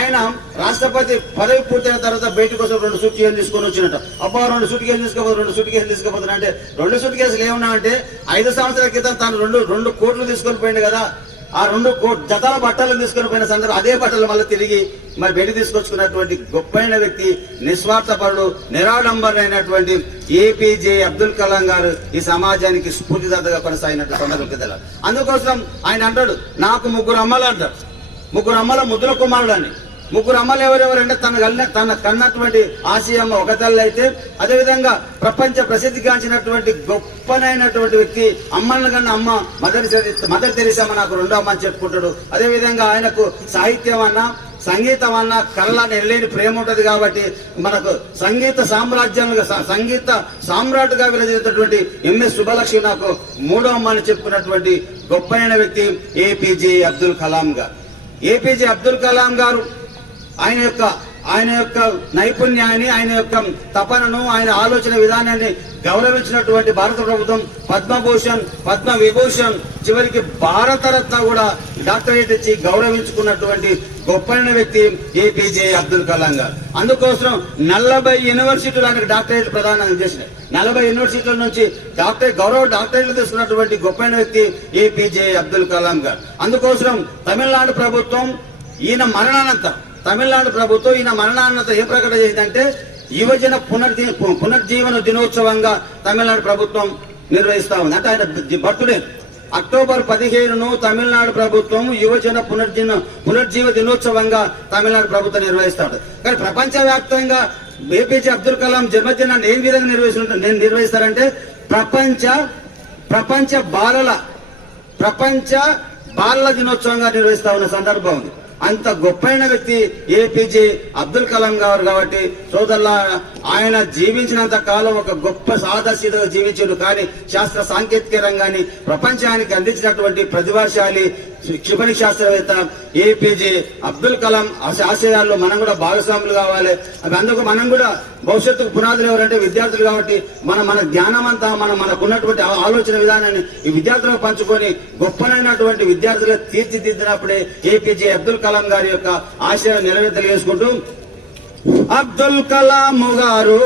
ఆయన రాష్ట్రపతి పదవి పూర్తయిన తర్వాత భేటీ కోసం రెండు సూట్ కేసులు తీసుకొని వచ్చినట్టు అబ్బా రెండు సూట్ కేసులు తీసుకోపోదు రెండు సూట్ కేసులు తీసుకోపోతున్నా అంటే రెండు సూట్ కేసులు ఏమన్నా అంటే ఐదు సంవత్సరాల క్రితం తాను రెండు రెండు కోట్లు తీసుకొని పోయింది కదా. ఆ రెండు కోట్ జతల బట్టలు తీసుకొని పోయిన సందర్భం అదే బట్టలు మళ్ళీ తిరిగి మరి బయట తీసుకొచ్చుకున్నటువంటి గొప్పైన వ్యక్తి నిస్వార్థపరుడు నిరాడంబరైనటువంటి A P J Abdul Kalam garu ఈ సమాజానికి స్ఫూర్తిదాతగా కొనసాగినట్టు సందర్భం కదా అందుకోసం ఆయన అంటాడు నాకు ముగ్గురు అమ్మలు అంటారు ముగ్గురు అమ్మల ముద్దుల కుమారుడు అని. ముగ్గురు అమ్మలు ఎవరెవరంటే తన కన్న తన కన్నటువంటి ఆశయమ్మ ఒక తల్లి అయితే అదేవిధంగా ప్రపంచ ప్రసిద్ధిగాంచినటువంటి గొప్పనైనటువంటి వ్యక్తి అమ్మలను కన్నా అమ్మ మదర్ మదర్ తెరిసమ్మ నాకు రెండో అమ్మ అని చెప్పుకుంటాడు. అదేవిధంగా ఆయనకు సాహిత్యం అన్నా సంగీతం అన్న కళ్ళ నెల్లేని ప్రేమ ఉంటుంది కాబట్టి మనకు సంగీత సామ్రాజ్యంగా సంగీత సామ్రాట్గా విరచినటువంటి ఎంఎస్ సుబ్బలక్ష్మి నాకు మూడో అమ్మ అని చెప్పుకున్నటువంటి గొప్పైన వ్యక్తి ఏపీజే అబ్దుల్ కలాం గారు. ఏపీజే అబ్దుల్ కలాం గారు ఆయన యొక్క ఆయన యొక్క నైపుణ్యాన్ని ఆయన యొక్క తపనను ఆయన ఆలోచన విధానాన్ని గౌరవించినటువంటి భారత ప్రభుత్వం పద్మభూషణ్ పద్మ విభూషణ్ చివరికి భారతరత్న కూడా డాక్టరేట్ ఇచ్చి గౌరవించుకున్నటువంటి గొప్పైన వ్యక్తి ఏపీజే అబ్దుల్ కలాం గారు. అందుకోసం నలభై యూనివర్సిటీలు ఆయనకు డాక్టరేట్ ప్రదానం చేసినాయి. నలభై యూనివర్సిటీల నుంచి డాక్టర్ గౌరవ డాక్టరేట్లు తీసుకున్నటువంటి గొప్పైన వ్యక్తి ఏపీజే అబ్దుల్ కలాం గారు. అందుకోసం తమిళనాడు ప్రభుత్వం ఈయన మరణానంతరం తమిళనాడు ప్రభుత్వం ఈయన మరణానంతరం ఏం ప్రకటన చేసిందంటే యువజన పునర్జీ పునర్జీవన దినోత్సవంగా తమిళనాడు ప్రభుత్వం నిర్వహిస్తా ఉంది. అంటే ఆయన బర్త్డే అక్టోబర్ పదిహేనును తమిళనాడు ప్రభుత్వం యువజన పునర్జీవ పునర్జీవ దినోత్సవంగా తమిళనాడు ప్రభుత్వం నిర్వహిస్తాడు కానీ ప్రపంచవ్యాప్తంగా ఏపీజే అబ్దుల్ కలాం జన్మదినాన్ని ఏ విధంగా నిర్వహిస్తుంటే నేను నిర్వహిస్తారంటే ప్రపంచ ప్రపంచ బాలల ప్రపంచ బాలల దినోత్సవంగా నిర్వహిస్తా ఉన్న సందర్భం ఉంది. అంత గొప్పైన వ్యక్తి ఏపీజే అబ్దుల్ కలాం గారు కాబట్టి సోదరుల ఆయన జీవించినంత కాలం ఒక గొప్ప సాదాసీదగా జీవించారు కానీ శాస్త్ర సాంకేతిక రంగాన్ని ప్రపంచానికి అందించినటువంటి ప్రతిభాశాలి క్షిపణి శాస్త్రవేత్త ఏపీజే అబ్దుల్ కలాం ఆశయాల్లో మనం కూడా భాగస్వాములు కావాలి. అవి అందుకు మనం కూడా భవిష్యత్తుకు పునాదులు ఎవరంటే విద్యార్థులు కాబట్టి మన మన జ్ఞానం అంతా మనం మనకున్నటువంటి ఆలోచన విధానాన్ని ఈ విద్యార్థులకు పంచుకొని గొప్పనైనటువంటి విద్యార్థులు తీర్చిదిద్దినప్పుడే ఏపీజే అబ్దుల్ కలాం గారి యొక్క ఆశయాలు నెరవేర్తలేసుకుంటూ అబ్దుల్ కలాం గారు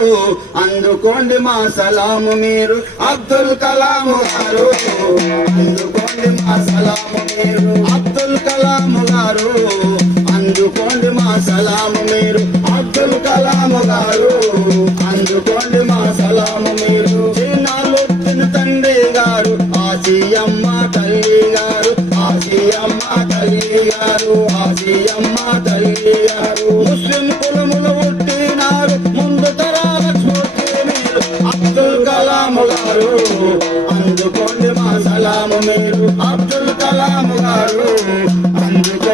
అందుకోండి మా సలాము మీరు. అబ్దుల్ కలాం గారు అందుకోండి మా సలాము మీరు. అబ్దుల్ కలాం గారు అందుకోండి మా సలాము మీరు. అబ్దుల్ కలాం గారు అందుకోండి మా సలాము మీరు. చిన్నాలు తండ్రి గారు ఆసియమ్మ తల్లి గారు ఆసియమ్మ తల్లి గారు ఆసియమ్మ తల్లి గారు. ముస్లిం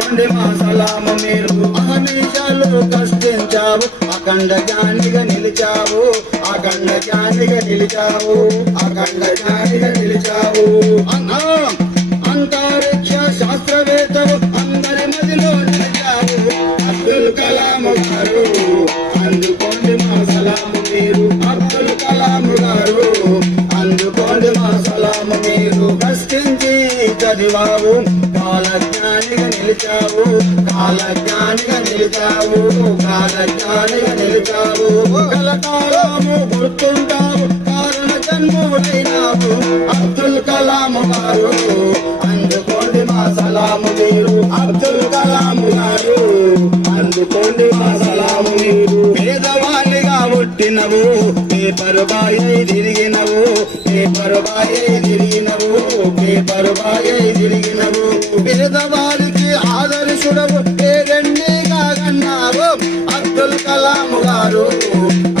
అందుకోండి మా సలాము మీరు. అహనిషాలు కష్టించావు. అఖండ జ్ఞానిగా నిలిచావు. అఖండ జ్ఞానిగా నిలిచావు. అఖండ జ్ఞానిగా నిలిచావు. అన్నా. అంతరిక్ష శాస్త్రవేత్తలు అందరి మదిలో నిలిచావు అబ్దుల్ కలాం గారు. అందుకోండి మా సలాము మీరు. అబ్దుల్ కలాం గారు. అందుకోండి మా సలాము మీరు. కష్టించి చదివావు. నిలిచావు. కాలజ్ఞానిగా నిలిచావు. కాలజ్ఞానిగా నిలిచావు. కలకాలము గుర్తుంటావు. కారణ జన్ముడైనావు అబ్దుల్ కలాం గారు. అందుకోండి మా సలాము మీరు. అబ్దుల్ కలాం గారు. అందుకోండి మా సలాము మీరు. పేదవాళ్ళిగా పుట్టినవు. పేపరు బాయ్ తిరిగినవు. పేపరు బాయ్ తిరిగినవు. పేపరు బాయ్ తిరిగినవు. పేదవాళ్ళు ఆదర్శుడవు పేరెండి కాగన్నావు అబ్దుల్ కలాం గారు.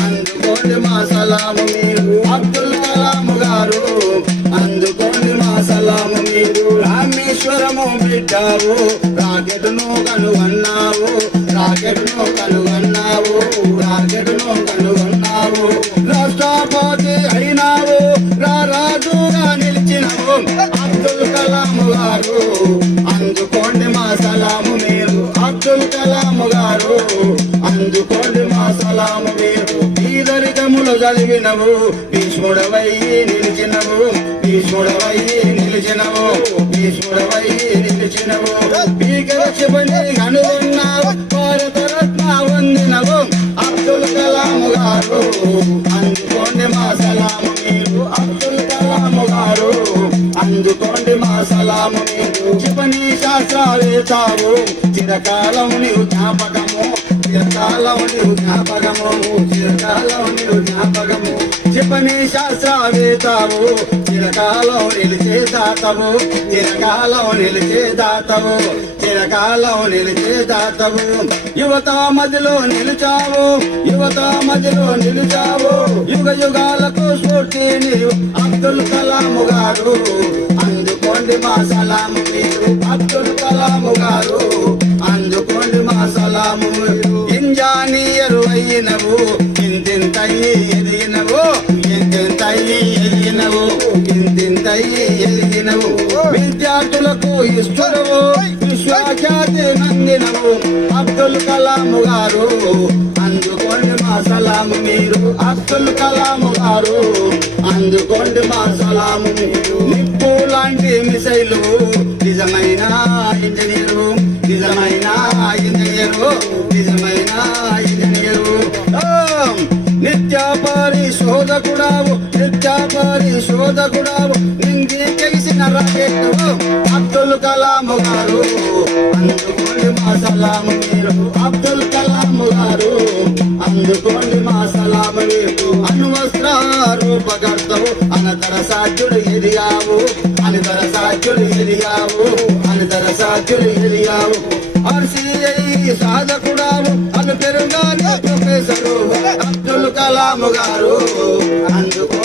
అందుకోండి మా సలాము మీరు అబ్దుల్ కలాం గారు. అందుకోండి మా సలాము మీరు రామేశ్వరము బిడ్డావు రాకెట్ను కనుగొన్నావు రాకెట్ను కనుగొన్నావు రాకెట్ను కనుగొన్నావు. రాష్ట్రపతి అయినావు రారాజుగా నిలిచినవు అబ్దుల్ కలాం గారు. అబ్దుల్ కలాం గారు. అందుకోండి మా సలాము మీరు. ఈదరికములు చదివినవు. భీష్ముడవై నిలిచినవు. భీష్ముడవై నిలిచినవు. భీష్ముడవై నిలిచినవు. భీకర అందుకోండి మా సలాము. క్షిపణి శాస్త్రాలే తావు చిరకాలం నీవు జ్ఞాపకము. చిరకాలం నీవు జ్ఞాపకము. చిరకాలం నీవు క్షిపణి క్షిపణి శాస్త్రావేతావు చిరకాలం నిలిచే దాతము చిరకాలం నిలిచే దాతము చిరకాలం నిలిచే దాతము యువత మధ్యలో నిలిచావు. యువత మధ్యలో నిలిచావు. యుగ యుగాలకు స్ఫూర్తి నీవు. అబ్దుల్ కలాము గారు అందుకోండి మా సలాము మీరు. అబ్దుల్ కలాము గారు అందుకోండి మా సలాము ఇంజానీయరు అయినవు ఇంతింతయ్యి ఎదిగినవు ఇంతింతయ్యి ఎదిగినవు ఇంతింతయ్యి ఎదిగినవు. విద్యార్థులకు ఇష్టడవు విశ్వఖ్యాతి నందినవు అబ్దుల్ కలాం గారు అందుకోండి మా సలాము మీరు అబ్దుల్ కలాం గారు. అందుకోండి మా సలాము మీరు. నిప్పు లాంటి మిసైలు నిజమైన ఇంజనీరు నిజమైన ఇంజనీరు నిజమైన ఇంజనీరు. ఓం! నిత్య పరిశోధకుడావు నిత్య పరిశోధకుడావు నింగి తెలిసిన రాకెట్ అబ్దుల్ కలాం గారు. అందుకోండి మా సలాము మీరు అబ్దుల్ కలాం గారు. అందుకోండి మా సలాము మీరు అణువస్త్ర రూపకర్తవు అనతర సాధ్యుడు ఎదిగావు. అనితర సాధ్యుడు ఎదిగావు. అనితర సాధ్యుడు ఎదిగావు. ఆర్సీఐ సాధకుడావు. అను పెరుగానే ప్రొఫెసరు అబ్దుల్ కలాం గారు. అందుకో